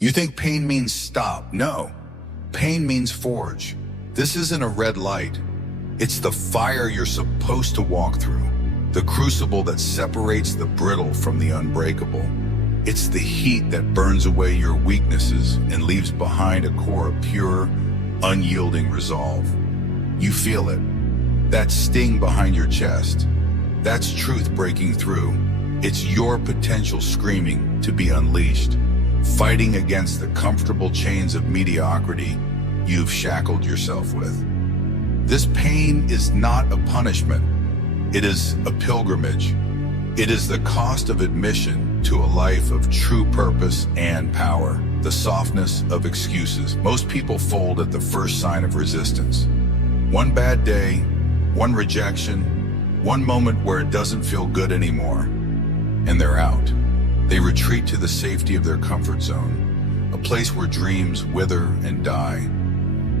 You think pain means stop. No, pain means forge. This isn't a red light. It's the fire you're supposed to walk through, the crucible that separates the brittle from the unbreakable. It's the heat that burns away your weaknesses and leaves behind a core of pure, unyielding resolve. You feel it, that sting behind your chest. That's truth breaking through. It's your potential screaming to be unleashed, fighting against the comfortable chains of mediocrity you've shackled yourself with. This pain is not a punishment. It is a pilgrimage. It is the cost of admission to a life of true purpose and power, the softness of excuses. Most people fold at the first sign of resistance. One bad day, one rejection, one moment where it doesn't feel good anymore, and they're out. They retreat to the safety of their comfort zone, a place where dreams wither and die.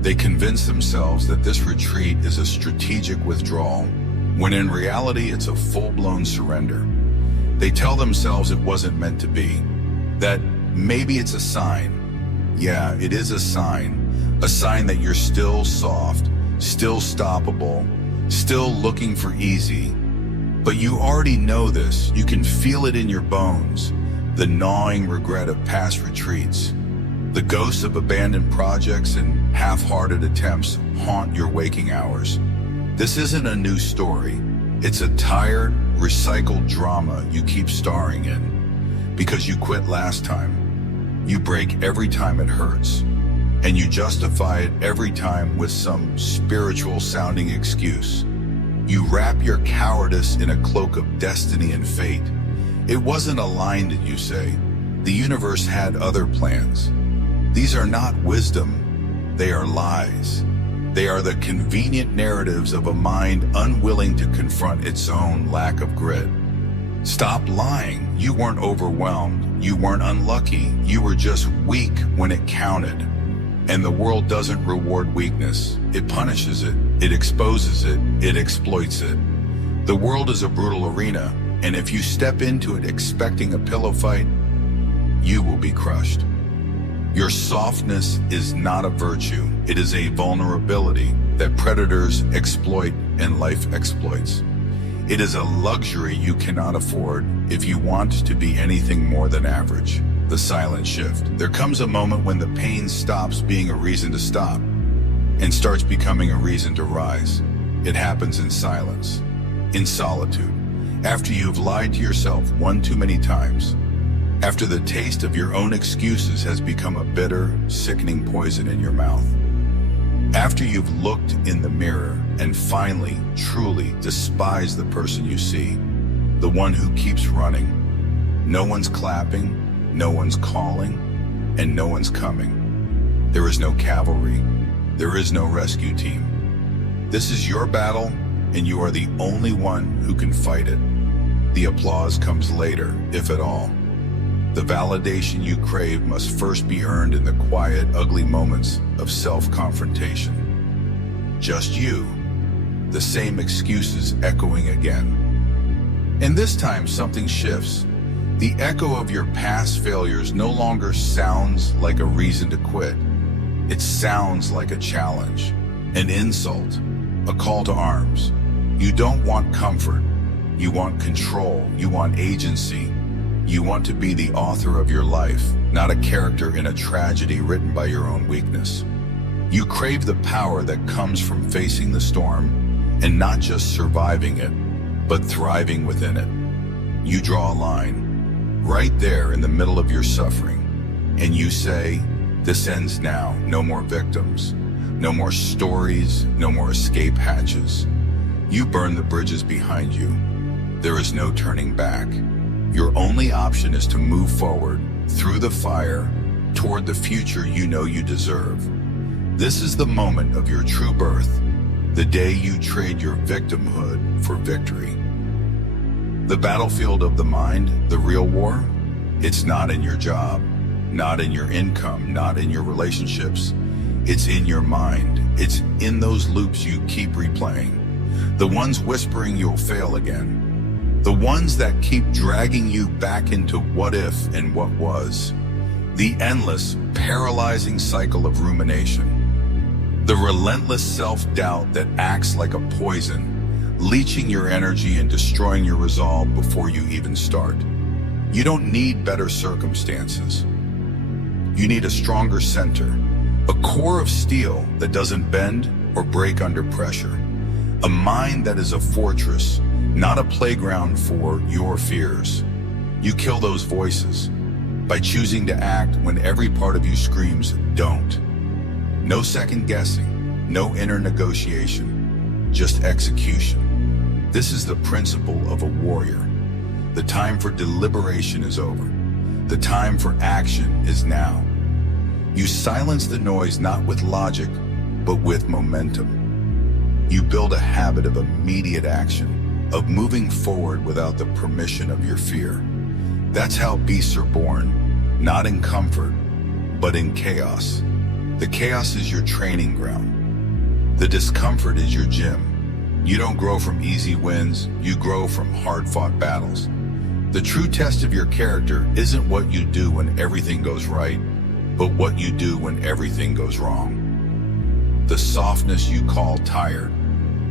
They convince themselves that this retreat is a strategic withdrawal, when in reality it's a full-blown surrender. They tell themselves it wasn't meant to be, that maybe it's a sign. Yeah, it is a sign that you're still soft, still stoppable, still looking for easy. But you already know this. You can feel it in your bones, the gnawing regret of past retreats. The ghosts of abandoned projects and half-hearted attempts haunt your waking hours. This isn't a new story. It's a tired, recycled drama you keep starring in. Because you quit last time, you break every time it hurts, and you justify it every time with some spiritual-sounding excuse. You wrap your cowardice in a cloak of destiny and fate. It wasn't aligned, you say. The universe had other plans. These are not wisdom, they are lies. They are the convenient narratives of a mind unwilling to confront its own lack of grit. Stop lying. You weren't overwhelmed. You weren't unlucky. You were just weak when it counted. And the world doesn't reward weakness. It punishes it. It exposes it. It exploits it. The world is a brutal arena, and if you step into it expecting a pillow fight, you will be crushed. Your softness is not a virtue. It is a vulnerability that predators exploit and life exploits. It is a luxury you cannot afford if you want to be anything more than average. The silent shift. There comes a moment when the pain stops being a reason to stop and starts becoming a reason to rise. It happens in silence, in solitude, after you've lied to yourself one too many times. After the taste of your own excuses has become a bitter, sickening poison in your mouth. After you've looked in the mirror and finally, truly despise the person you see, the one who keeps running. No one's clapping, no one's calling, and no one's coming. There is no cavalry. There is no rescue team. This is your battle, and you are the only one who can fight it. The applause comes later, if at all. The validation you crave must first be earned in the quiet, ugly moments of self-confrontation. Just you, the same excuses echoing again. And this time something shifts. The echo of your past failures no longer sounds like a reason to quit. It sounds like a challenge, an insult, a call to arms. You don't want comfort. You want control. You want agency. You want to be the author of your life, not a character in a tragedy written by your own weakness. You crave the power that comes from facing the storm and not just surviving it, but thriving within it. You draw a line right there in the middle of your suffering, and you say, this ends now. No more victims, no more stories, no more escape hatches. You burn the bridges behind you. There is no turning back. Your only option is to move forward, through the fire, toward the future you know you deserve. This is the moment of your true birth, the day you trade your victimhood for victory. The battlefield of the mind, the real war, it's not in your job, not in your income, not in your relationships. It's in your mind. It's in those loops you keep replaying, the ones whispering you'll fail again. The ones that keep dragging you back into what if and what was. The endless, paralyzing cycle of rumination. The relentless self-doubt that acts like a poison, leeching your energy and destroying your resolve before you even start. You don't need better circumstances. You need a stronger center, a core of steel that doesn't bend or break under pressure. A mind that is a fortress, not a playground for your fears. You kill those voices by choosing to act when every part of you screams, don't. No second guessing, no inner negotiation, just execution. This is the principle of a warrior. The time for deliberation is over. The time for action is now. You silence the noise not with logic, but with momentum. You build a habit of immediate action, of moving forward without the permission of your fear. That's how beasts are born, not in comfort, but in chaos. The chaos is your training ground. The discomfort is your gym. You don't grow from easy wins, you grow from hard-fought battles. The true test of your character isn't what you do when everything goes right, but what you do when everything goes wrong. The softness you call tired.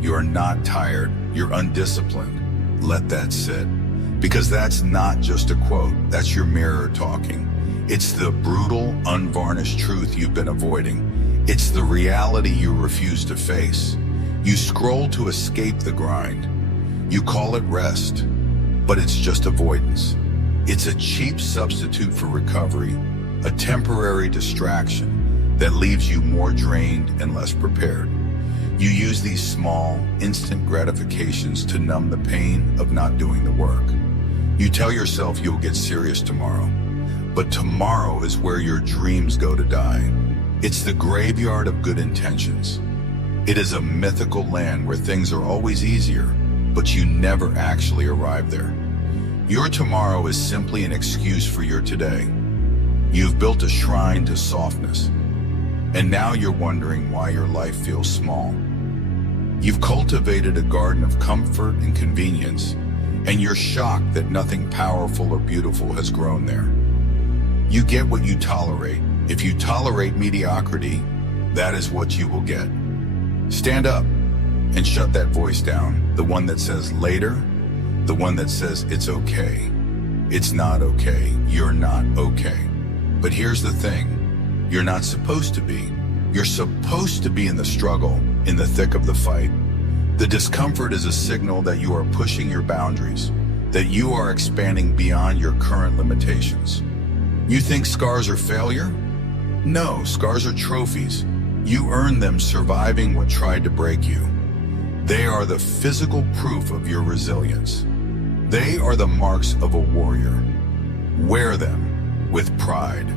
You're not tired, you're undisciplined. Let that sit. Because that's not just a quote, that's your mirror talking. It's the brutal, unvarnished truth you've been avoiding. It's the reality you refuse to face. You scroll to escape the grind. You call it rest, but it's just avoidance. It's a cheap substitute for recovery, a temporary distraction that leaves you more drained and less prepared. You use these small, instant gratifications to numb the pain of not doing the work. You tell yourself you'll get serious tomorrow, but tomorrow is where your dreams go to die. It's the graveyard of good intentions. It is a mythical land where things are always easier, but you never actually arrive there. Your tomorrow is simply an excuse for your today. You've built a shrine to softness, and now you're wondering why your life feels small. You've cultivated a garden of comfort and convenience, and you're shocked that nothing powerful or beautiful has grown there. You get what you tolerate. If you tolerate mediocrity, that is what you will get. Stand up and shut that voice down, the one that says later, the one that says it's okay. It's not okay. You're not okay. But here's the thing, you're not supposed to be. You're supposed to be in the struggle, in the thick of the fight. The discomfort is a signal that you are pushing your boundaries, that you are expanding beyond your current limitations. You think scars are failure? No, scars are trophies. You earned them surviving what tried to break you. They are the physical proof of your resilience. They are the marks of a warrior. Wear them with pride,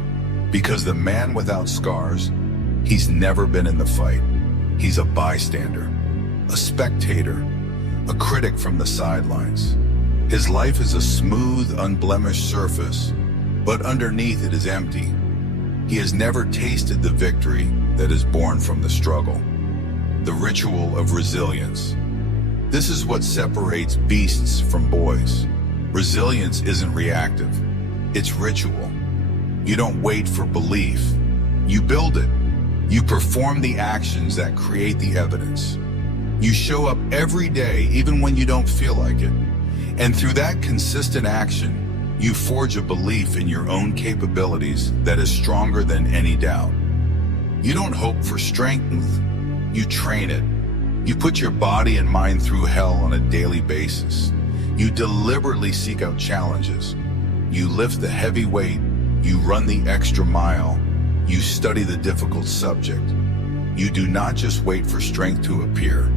because the man without scars, he's never been in the fight. He's a bystander, a spectator, a critic from the sidelines. His life is a smooth, unblemished surface, but underneath it is empty. He has never tasted the victory that is born from the struggle. The ritual of resilience. This is what separates beasts from boys. Resilience isn't reactive, it's ritual. You don't wait for belief, you build it. You perform the actions that create the evidence. You show up every day, even when you don't feel like it. And through that consistent action, you forge a belief in your own capabilities that is stronger than any doubt. You don't hope for strength, you train it. You put your body and mind through hell on a daily basis. You deliberately seek out challenges. You lift the heavy weight, you run the extra mile, you study the difficult subject. You do not just wait for strength to appear.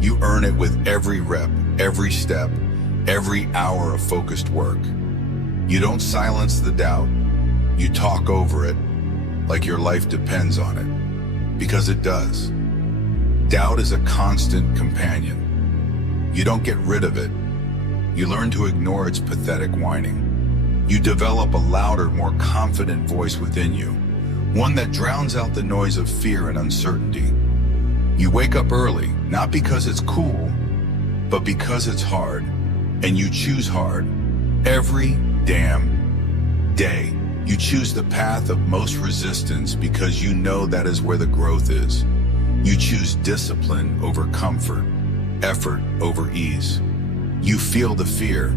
You earn it with every rep, every step, every hour of focused work. You don't silence the doubt. You talk over it like your life depends on it, because it does. Doubt is a constant companion. You don't get rid of it. You learn to ignore its pathetic whining. You develop a louder, more confident voice within you, one that drowns out the noise of fear and uncertainty. You wake up early, not because it's cool, but because it's hard, and you choose hard every damn day. You choose the path of most resistance because you know that is where the growth is. You choose discipline over comfort, effort over ease. You feel the fear,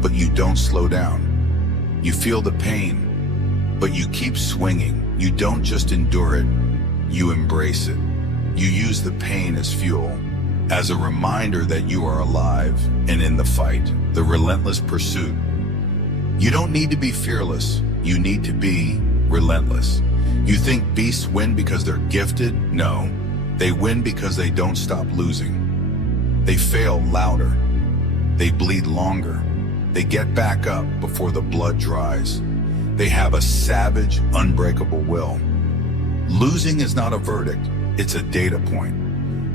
but you don't slow down. You feel the pain, but you keep swinging. You don't just endure it, you embrace it. You use the pain as fuel, as a reminder that you are alive and in the fight, the relentless pursuit. You don't need to be fearless, you need to be relentless. You think beasts win because they're gifted? No, they win because they don't stop losing. They fail louder, they bleed longer, they get back up before the blood dries. They have a savage, unbreakable will. Losing is not a verdict, it's a data point,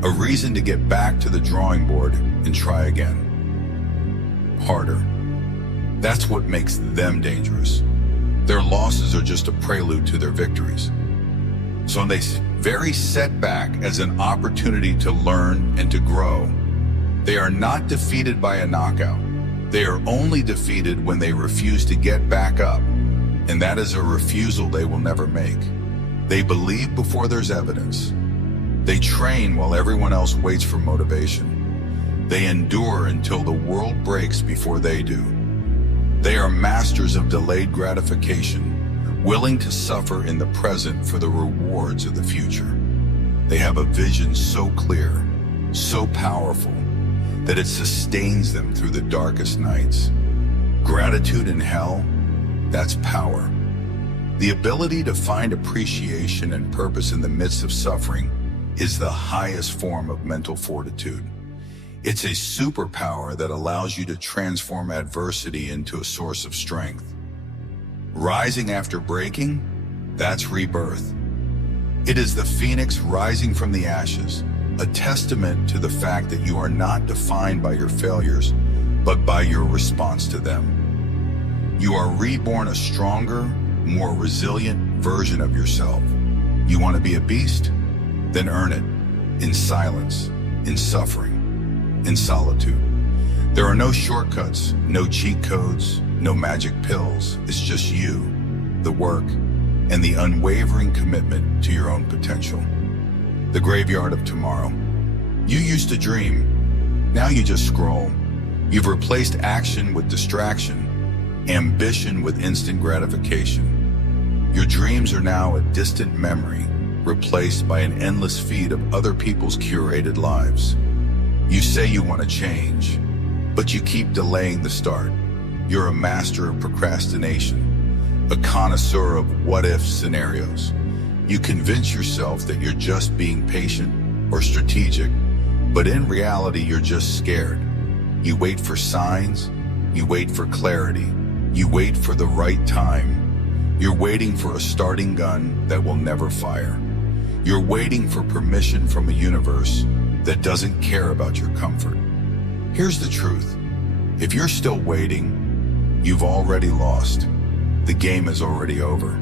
a reason to get back to the drawing board and try again. Harder. That's what makes them dangerous. Their losses are just a prelude to their victories. So they very setback as an opportunity to learn and to grow. They are not defeated by a knockout. They are only defeated when they refuse to get back up, and that is a refusal they will never make. They believe before there's evidence. They train while everyone else waits for motivation. They endure until the world breaks before they do. They are masters of delayed gratification, willing to suffer in the present for the rewards of the future. They have a vision so clear, so powerful, that it sustains them through the darkest nights. Gratitude in hell, that's power. The ability to find appreciation and purpose in the midst of suffering is the highest form of mental fortitude. It's a superpower that allows you to transform adversity into a source of strength. Rising after breaking, that's rebirth. It is the phoenix rising from the ashes, a testament to the fact that you are not defined by your failures, but by your response to them. You are reborn a stronger, more resilient version of yourself. You want to be a beast? Then earn it, in silence, in suffering, in solitude. There are no shortcuts, no cheat codes, no magic pills. It's just you, the work, and the unwavering commitment to your own potential. The graveyard of tomorrow. You used to dream, now you just scroll. You've replaced action with distraction, ambition with instant gratification. Your dreams are now a distant memory, replaced by an endless feed of other people's curated lives. You say you want to change, but you keep delaying the start. You're a master of procrastination, a connoisseur of what-if scenarios. You convince yourself that you're just being patient or strategic, but in reality, you're just scared. You wait for signs, you wait for clarity, you wait for the right time. You're waiting for a starting gun that will never fire. You're waiting for permission from a universe that doesn't care about your comfort. Here's the truth. If you're still waiting, you've already lost. The game is already over.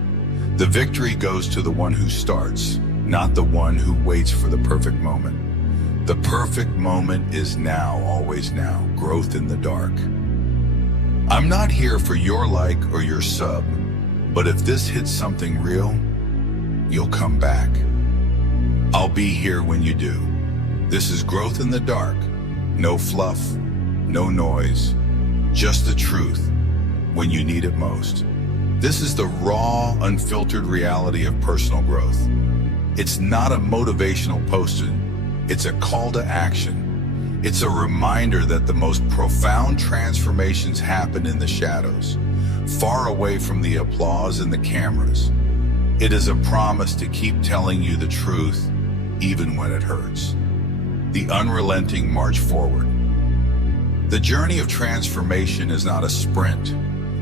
The victory goes to the one who starts, not the one who waits for the perfect moment. The perfect moment is now, always now, growth in the dark. I'm not here for your like or your sub, but if this hits something real, you'll come back. I'll be here when you do. This is growth in the dark. No fluff, no noise, just the truth when you need it most. This is the raw, unfiltered reality of personal growth. It's not a motivational poster. It's a call to action. It's a reminder that the most profound transformations happen in the shadows, far away from the applause and the cameras. It is a promise to keep telling you the truth, even when it hurts. The unrelenting march forward. The journey of transformation is not a sprint.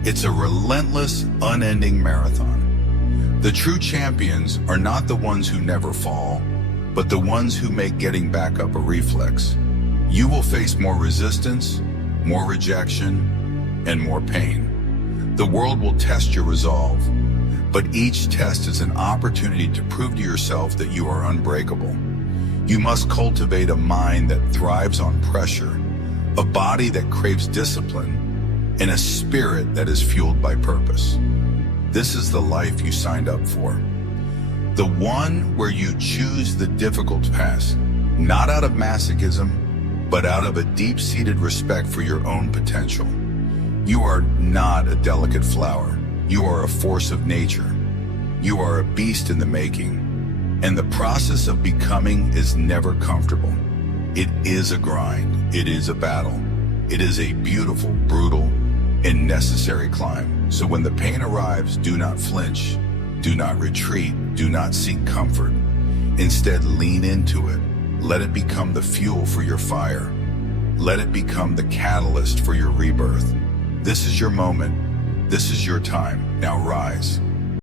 It's a relentless, unending marathon. The true champions are not the ones who never fall, but the ones who make getting back up a reflex. You will face more resistance, more rejection, and more pain. The world will test your resolve, but each test is an opportunity to prove to yourself that you are unbreakable. You must cultivate a mind that thrives on pressure, a body that craves discipline, and a spirit that is fueled by purpose. This is the life you signed up for. The one where you choose the difficult path, not out of masochism, but out of a deep-seated respect for your own potential. You are not a delicate flower. You are a force of nature. You are a beast in the making. And the process of becoming is never comfortable. It is a grind. It is a battle. It is a beautiful, brutal, and necessary climb. So when the pain arrives, do not flinch. Do not retreat. Do not seek comfort. Instead, lean into it. Let it become the fuel for your fire. Let it become the catalyst for your rebirth. This is your moment. This is your time. Now rise.